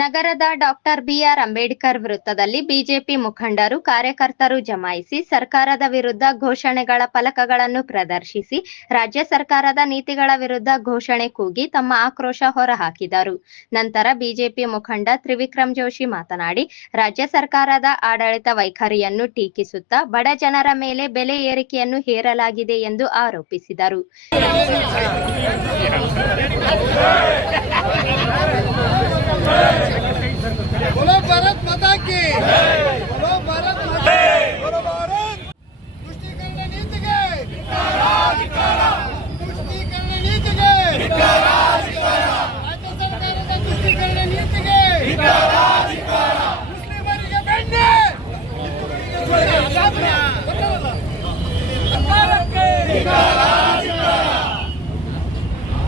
ನಗರದ doctor B R Ambedkar ವೃತ್ತದಲ್ಲಿ BJP ಮುಖಂಡರು, ಕಾರ್ಯಕರ್ತರು ಜಮಾಯಿಸಿ ಸರ್ಕಾರದ ವಿರುದ್ಧ ಘೋಷಣೆಗಳ ಫಲಕಗಳನ್ನು ಪ್ರದರ್ಶಿಸಿ ರಾಜ್ಯ ಸರ್ಕಾರದ ನೀತಿಗಳ ವಿರುದ್ಧ ಘೋಷಣೆ ಕೂಗಿ ತಮ್ಮ ಆಕ್ರೋಶ ಹೊರಹಾಕಿದರು. ನಂತರ ಬಿಜೆಪಿ ಮುಖಂಡ ತ್ರಿವಿಕ್ರಮ್ ಜೋಶಿ ಮಾತನಾಡಿ, ರಾಜ್ಯ ಸರ್ಕಾರದ ಆಡಳಿತ ವೈಖರಿಯನ್ನು ಟೀಕಿಸುತ್ತಾ ಬಡ ಜನರ ಮೇಲೆ ಬೆಲೆ ಏರಿಕೆಯನ್ನು ಹೇರಲಾಗಿದೆ ಎಂದು ಆರೋಪಿಸಿದರು.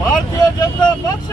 భారతీయ జనతా పక్ష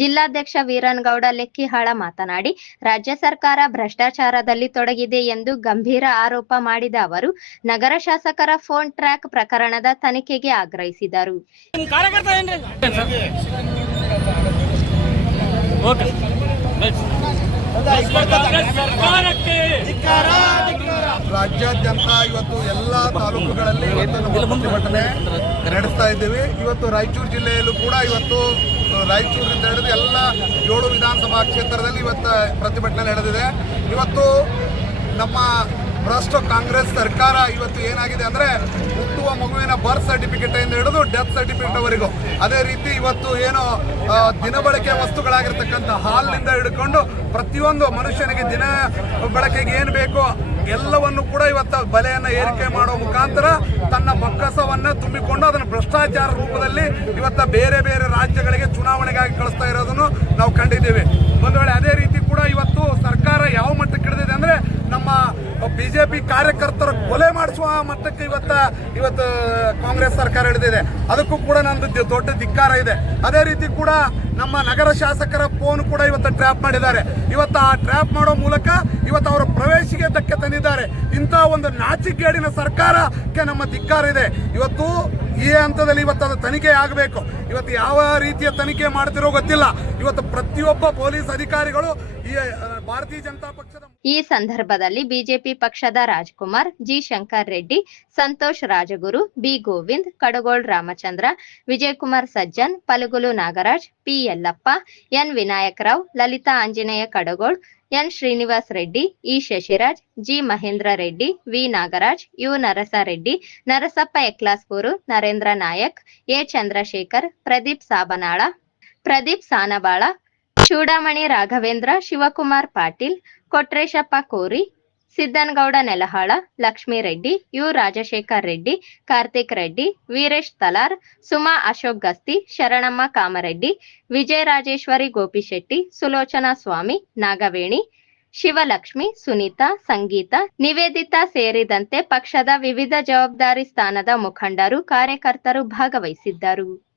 ಜಿಲ್ಲಾಧ್ಯಕ್ಷ ವೀರನಗೌಡ ಲೆಕ್ಕಿಹಾಳ ಮಾತನಾಡಿ ರಾಜ್ಯ ಸರ್ಕಾರ ಭ್ರಷ್ಟಾಚಾರದಲ್ಲಿ ತೊಡಗಿದೆ ಎಂದು ಗಂಭೀರ ಆರೋಪ ಮಾಡಿದ ಅವರು ನಗರ ಶಾಸಕರ ಫೋನ್ ಟ್ರ್ಯಾಕ್ ಪ್ರಕರಣದ ತನಿಖೆಗೆ ಆಗ್ರಹಿಸಿದರು. ರಾಜ್ಯಾದ್ಯಂತ ಇವತ್ತು ಎಲ್ಲ ತಾಲೂಕುಗಳಲ್ಲಿ ಪ್ರತಿಭಟನೆ ನಡೆಸ್ತಾ ಇದ್ದೀವಿ. ಇವತ್ತು ರಾಯಚೂರು ಜಿಲ್ಲೆಯಲ್ಲೂ ಕೂಡ ಇವತ್ತು ರಾಯಚೂರಿಂದ ಹಿಡಿದು ಎಲ್ಲ ಏಳು ವಿಧಾನಸಭಾ ಕ್ಷೇತ್ರದಲ್ಲಿ ಇವತ್ತು ಪ್ರತಿಭಟನೆ ನಡೆದಿದೆ. ಇವತ್ತು ನಮ್ಮ ಭ್ರಷ್ಟ ಕಾಂಗ್ರೆಸ್ ಸರ್ಕಾರ ಇವತ್ತು ಏನಾಗಿದೆ ಅಂದರೆ ಹುಟ್ಟುವ ಮಗುವಿನ ಬರ್ತ್ ಸರ್ಟಿಫಿಕೇಟ್ ಇಂದ ಹಿಡಿದು ಡೆತ್ ಸರ್ಟಿಫಿಕೇಟ್ ವರೆಗೂ ಅದೇ ರೀತಿ ಇವತ್ತು ಏನು ದಿನಬಳಕೆ ವಸ್ತುಗಳಾಗಿರ್ತಕ್ಕಂಥ ಹಾಲಿನಿಂದ ಹಿಡ್ಕೊಂಡು ಪ್ರತಿಯೊಂದು ಮನುಷ್ಯನಿಗೆ ದಿನ ಬಳಕೆಗೆ ಏನು ಬೇಕೋ ಎಲ್ಲವನ್ನು ಕೂಡ ಇವತ್ತು ಬಲೆಯನ್ನು ಏರಿಕೆ ಮಾಡೋ ಮುಖಾಂತರ ತನ್ನ ಬೊಕ್ಕಸವನ್ನ ತುಂಬಿಕೊಂಡು ಅದನ್ನು ಭ್ರಷ್ಟಾಚಾರ ರೂಪದಲ್ಲಿ ಇವತ್ತ ಬೇರೆ ಬೇರೆ ರಾಜ್ಯಗಳಿಗೆ ಚುನಾವಣೆಗಾಗಿ ಕಳಿಸ್ತಾ ಇರೋದನ್ನು ನಾವು ಕಂಡಿದ್ದೇವೆ. ಒಂದು ವೇಳೆ ಅದೇ ರೀತಿ ಕೂಡ ಇವತ್ತು ಸರ್ಕಾರ ಯಾವ ಮಟ್ಟಕ್ಕೆ ಹಿಡಿದಿದೆ ಅಂದರೆ ನಮ್ಮ ಬಿಜೆಪಿ ಕಾರ್ಯಕರ್ತರ ಕೊಲೆ ಮಾಡಿಸುವ ಮಟ್ಟಕ್ಕೆ ಇವತ್ತ, ಇವತ್ತು ಕಾಂಗ್ರೆಸ್ ಸರ್ಕಾರ ಹಿಡಿದಿದೆ. ಅದಕ್ಕೂ ಕೂಡ ನಂದು ದೊಡ್ಡ ಧಿಕ್ಕಾರ ಇದೆ. ಅದೇ ರೀತಿ ಕೂಡ ನಮ್ಮ ನಗರ ಶಾಸಕರ ಫೋನ್ ಕೂಡ ಇವತ್ತು ಟ್ರ್ಯಾಪ್ ಮಾಡಿದ್ದಾರೆ. ಇವತ್ತು ಆ ಟ್ರ್ಯಾಪ್ ಮಾಡೋ ಮೂಲಕ ಇವತ್ತು ಅವರ ಪ್ರವೇಶಿಗೆ ಧಕ್ಕೆ ತಂದಿದ್ದಾರೆ. ಇಂಥ ಒಂದು ನಾಚಿಗೇಡಿನ ಸರ್ಕಾರಕ್ಕೆ ನಮ್ಮ ಧಿಕ್ಕಾರ ಇದೆ. ಇವತ್ತು ಈ ಹಂತದಲ್ಲಿ ಇವತ್ತು ಅದು ತನಿಖೆ ಆಗಬೇಕು. ಇವತ್ತು ಯಾವ ರೀತಿಯ ತನಿಖೆ ಮಾಡ್ತಿರೋ ಗೊತ್ತಿಲ್ಲ. ಇವತ್ತು ಪ್ರತಿಯೊಬ್ಬ ಪೊಲೀಸ್ ಅಧಿಕಾರಿಗಳು ಈ ಭಾರತೀಯ ಜನತಾ ಪಕ್ಷದ ಈ ಸಂದರ್ಭದಲ್ಲಿ ಬಿಜೆಪಿ ಪಕ್ಷದ Rajkumar, G Shankar Reddy, Santosh Rajaguru, B Govind, Kadagol Ramachandra Vijayakumar Sajjan, Palagulu Nagaraj P Yallappa, N Vinayakrao, Lalitha Anjaneya Kadagol, N Srinivas Reddy, E Shashiraj, G Mahendra Reddy, V Nagaraj, U Narasareddy, Narasappa Eklaspur, Narendra Nayak, A Chandrashekar, Pradeep Sabanala, Pradeep Sanabala, Chudamani Raghavendra, Shivakumar Patil, Kotreshappa Kori Siddanagouda Nelahala, Lakshmi Reddy, U Rajashekar Reddy, Karthik Reddy, Veeresh Talar, Suma Ashok Gasti, Sharanamma Kamareddy Vijaya Rajeshwari Gopishetty, Sulochana Swamy, Nagaveni, Shivalakshmi, Sunitha, Sangeetha, Nivedita ಸೇರಿದಂತೆ ಪಕ್ಷದ ವಿವಿಧ ಜವಾಬ್ದಾರಿ ಸ್ಥಾನದ ಮುಖಂಡರು, ಕಾರ್ಯಕರ್ತರು ಭಾಗವಹಿಸಿದ್ದರು.